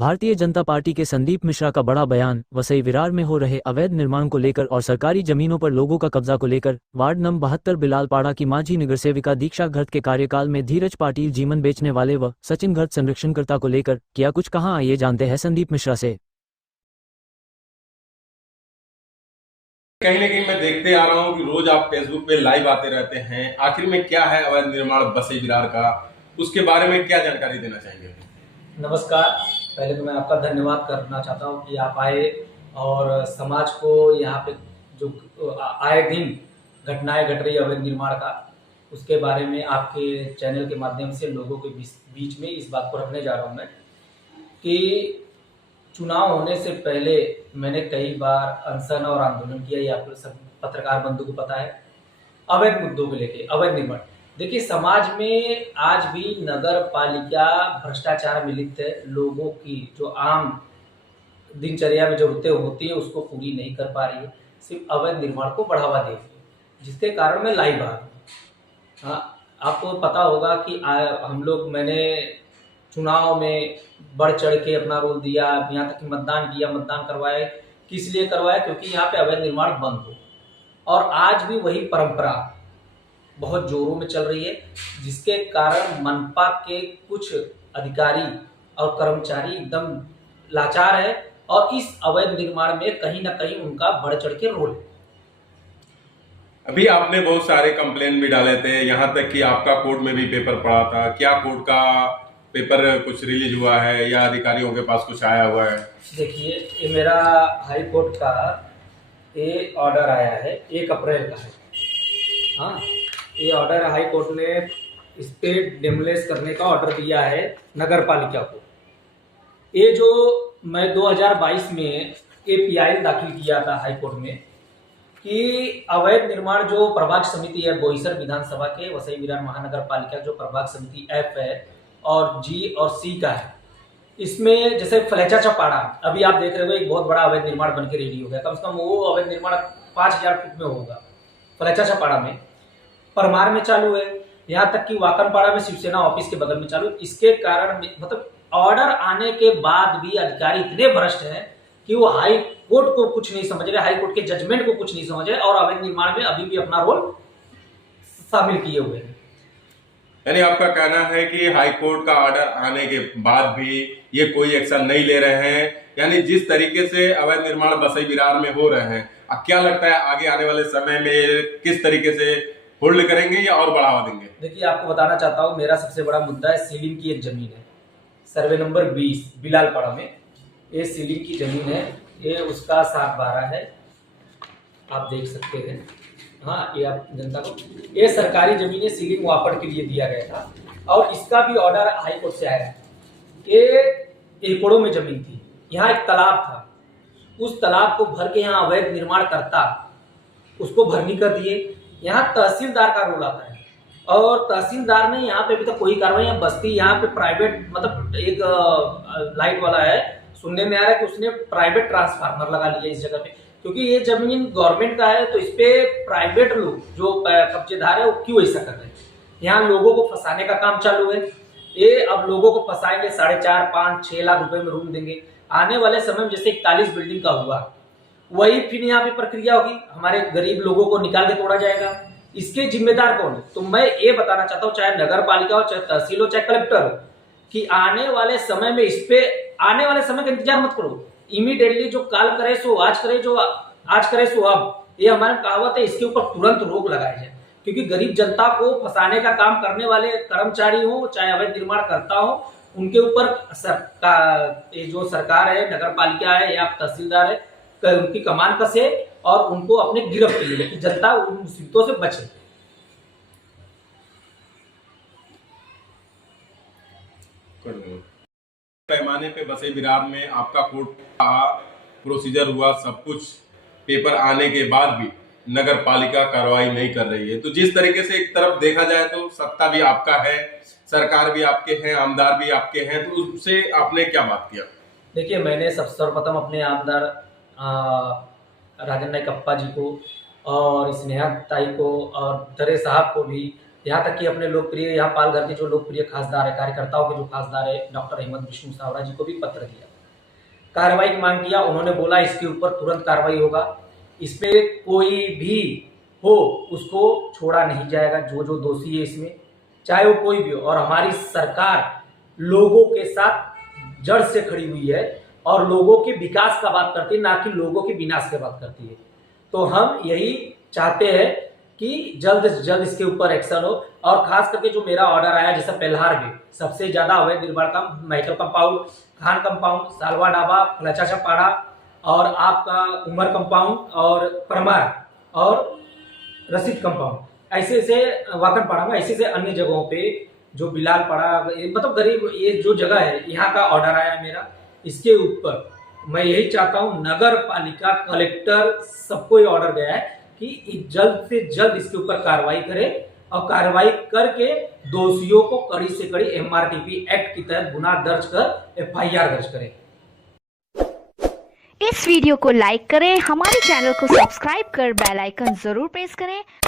Bharatiya Janata party के संदीप मिश्रा का बड़ा बयान वसई विरार में हो रहे अवैध निर्माण को लेकर और सरकारी जमीनों पर लोगों का कब्जा को लेकर। वार्ड नंबर 72 बिलालपाड़ा की माजी नगर सेविका दीक्षा घर्त के कार्यकाल में धीरज पाटिल जीवन बेचने वाले व सचिन घर्त संरक्षणकर्ता को लेकर क्या कुछ कहा, आइए जानते हैं संदीप मिश्रा से। कहीं ना कहीं मैं देखते आ रहा हूँ कि रोज आप फेसबुक पे लाइव आते रहते हैं। आखिर में क्या है अवैध निर्माण वसई विरार का, उसके बारे में क्या जानकारी देना चाहेंगे? नमस्कार। पहले तो मैं आपका धन्यवाद करना चाहता हूँ कि आप आए और समाज को यहाँ पे जो आए दिन घटनाएं घट रही है अवैध निर्माण का, उसके बारे में आपके चैनल के माध्यम से लोगों के बीच में इस बात को रखने जा रहा हूँ मैं कि चुनाव होने से पहले मैंने कई बार अनशन और आंदोलन किया, ये आप सब पत्रकार बंधु को पता है। अवैध मुद्दों को लेके अवैध निर्माण, देखिए समाज में आज भी नगर पालिका भ्रष्टाचार में लिप्त है। लोगों की जो आम दिनचर्या में जरूरतें होती है उसको पूरी नहीं कर पा रही है, सिर्फ अवैध निर्माण को बढ़ावा दे रही है, जिसके कारण मैं लाइव आ रहा हूँ। हाँ, आपको पता होगा कि मैंने चुनाव में बढ़ चढ़ के अपना रोल दिया, यहाँ तक कि मतदान किया, मतदान करवाया। किस लिए करवाया? क्योंकि यहाँ पे अवैध निर्माण बंद हो, और आज भी वही परंपरा बहुत जोरों में चल रही है, जिसके कारण मनपा के कुछ अधिकारी और कर्मचारी एकदम लाचार है और इस अवैध निर्माण में कहीं ना कहीं उनका बढ़ चढ़ के रोल है। अभी आपने बहुत सारे कंप्लेन भी डाले थे, यहाँ तक कि आपका कोर्ट में भी पेपर पड़ा था। क्या कोर्ट का पेपर कुछ रिलीज हुआ है या अधिकारियों के पास कुछ आया हुआ है? देखिए, ये मेरा हाई कोर्ट का ये ऑर्डर आया है, 1 अप्रैल का है। हाँ, ये ऑर्डर हाई कोर्ट ने इस पे डेमोलिश करने का ऑर्डर दिया है नगर पालिका को। ये जो मैं 2022 में API दाखिल किया था हाई कोर्ट में कि अवैध निर्माण जो प्रभाग समिति है बोईसर विधानसभा के वसई विरार महानगर पालिका जो प्रभाग समिति F है और G और C का है, इसमें जैसे फलेचा चपाड़ा अभी आप देख रहे हो एक बहुत बड़ा अवैध निर्माण बन के रेडी हो गया। कम से कम वो अवैध निर्माण 5000 फुट में होगा। फलेचा चपाड़ा में, परमार में चालू है, यहाँ तक कि वाकनपाड़ा में शिवसेना ऑफिस के बगल में चालू। इसके कारण मतलब ऑर्डर आने के बाद भी अधिकारी इतने भ्रष्ट हैं कि वो हाई कोर्ट को कुछ नहीं समझ रहे, हाई कोर्ट के जजमेंट को कुछ नहीं समझ रहे और अवैध निर्माण में अभी भी अपना रोल शामिल किए हुए हैं। यानी आपका कहना है कि हाई कोर्ट का ऑर्डर आने के बाद भी ये कोई एक्शन नहीं ले रहे हैं, यानी जिस तरीके से अवैध निर्माण वसई विरार में हो रहे हैं, क्या लगता है आगे आने वाले समय में किस तरीके से होल्ड करेंगे या और बढ़ावा देंगे? देखिए, आपको बताना चाहता हूँ, मेरा सबसे बड़ा मुद्दा है सीलिंग की एक जमीन है, सर्वे नंबर 20 बिलालपाड़ा में। ये सीलिंग की जमीन है, ये उसका 7/12 है, आप देख सकते हैं। हाँ, ये आप जनता को, ये सरकारी जमीन है, सीलिंग वापड़ के लिए दिया गया था और इसका भी ऑर्डर हाई कोर्ट से आया है। ये एकड़ों में जमीन थी, यहाँ एक तालाब था, उस तालाब को भर के यहाँ अवैध निर्माण करता, उसको भरनी कर दिए। यहाँ तहसीलदार का रोल आता है और तहसीलदार ने यहाँ पे अभी तक कोई कार्रवाई, बस्ती यहाँ पे प्राइवेट मतलब एक लाइट वाला है, सुनने में आ रहा है कि उसने प्राइवेट ट्रांसफार्मर लगा लिया इस जगह पे, क्योंकि ये जमीन गवर्नमेंट का है, तो इस पे प्राइवेट लोग जो कब्जेदार है वो क्यों ऐसा कर रहे हैं। यहाँ लोगों को फंसाने का काम चालू है। ये अब लोगों को फंसाएंगे, 4.5, 5, 6 लाख रुपए में रूम देंगे। आने वाले समय में जैसे 41 बिल्डिंग का हुआ, वही फिर यहाँ पे प्रक्रिया होगी, हमारे गरीब लोगों को निकाल के तोड़ा जाएगा। इसके जिम्मेदार कौन है? तो मैं ये बताना चाहता हूँ, चाहे नगर पालिका हो, चाहे तहसील हो, चाहे कलेक्टर हो, कि आने वाले समय में इस पे आने वाले समय का इंतजार मत करो। इमीडिएटली जो काल करे सो आज करे, जो आज करे सो अब, ये हमारी कहावत है, इसके ऊपर तुरंत रोक लगाई जाए, क्योंकि गरीब जनता को फंसाने का काम करने वाले कर्मचारी हो चाहे अवैध निर्माण करता हो, उनके ऊपर ये जो सरकार है, नगर पालिका है या तहसीलदार है, उनकी कमान कसे और उनको अपने गिरफ्त के लिए कि जनता उन मुसीबतों से बचे। पैमाने पे वसई विरार में आपका कोर्ट का प्रोसीजर हुआ, सब कुछ पेपर आने के बाद भी नगर पालिका कार्रवाई नहीं कर रही है। तो जिस तरीके से एक तरफ देखा जाए तो सत्ता भी आपका है, सरकार भी आपके हैं, आमदार भी आपके हैं, तो उससे आपने क्या बात किया? देखिए, मैंने सबसे सर्वप्रथम अपने आमदार राजन नायक अप्पा जी को और स्नेहा ताई को और दरे साहब को भी, यहाँ तक कि अपने लोकप्रिय यहाँ पालघर के जो लोकप्रिय खासदार है, कार्यकर्ताओं के जो खासदार है, डॉक्टर अहमद विष्णु सावरा जी को भी पत्र दिया। कार्रवाई की मांग किया। उन्होंने बोला इसके ऊपर तुरंत कार्रवाई होगा, इस पे कोई भी हो उसको छोड़ा नहीं जाएगा, जो जो दोषी है इसमें, चाहे वो कोई भी हो। और हमारी सरकार लोगों के साथ जड़ से खड़ी हुई है और लोगों के विकास का बात करती है, ना कि लोगों के विनाश की बात करती है। तो हम यही चाहते हैं कि जल्द से जल्द इसके ऊपर एक्शन हो। और खास करके जो मेरा ऑर्डर आया, जैसे पेल्हार में सबसे ज्यादा अवैध निर्माण का Michael compound, Khan compound, Salwa dhaba, फलचाचा पाड़ा और आपका उमर कंपाउंड और परमार और रसीद कंपाउंड, ऐसे ऐसे वाकन पाड़ा में ऐसे ऐसे अन्य जगहों पे जो बिलाल पाड़ा, मतलब गरीब ये जो जगह है, यहाँ का ऑर्डर आया मेरा। इसके ऊपर मैं यही चाहता हूँ, नगर पालिका, कलेक्टर, सबको ये ऑर्डर गया है कि जल्द से जल्द इसके ऊपर कार्रवाई करे और कार्रवाई करके दोषियों को कड़ी से कड़ी MRTP एक्ट के तहत गुनाह दर्ज कर FIR दर्ज करे। इस वीडियो को लाइक करें, हमारे चैनल को सब्सक्राइब कर बेल आइकन जरूर प्रेस करें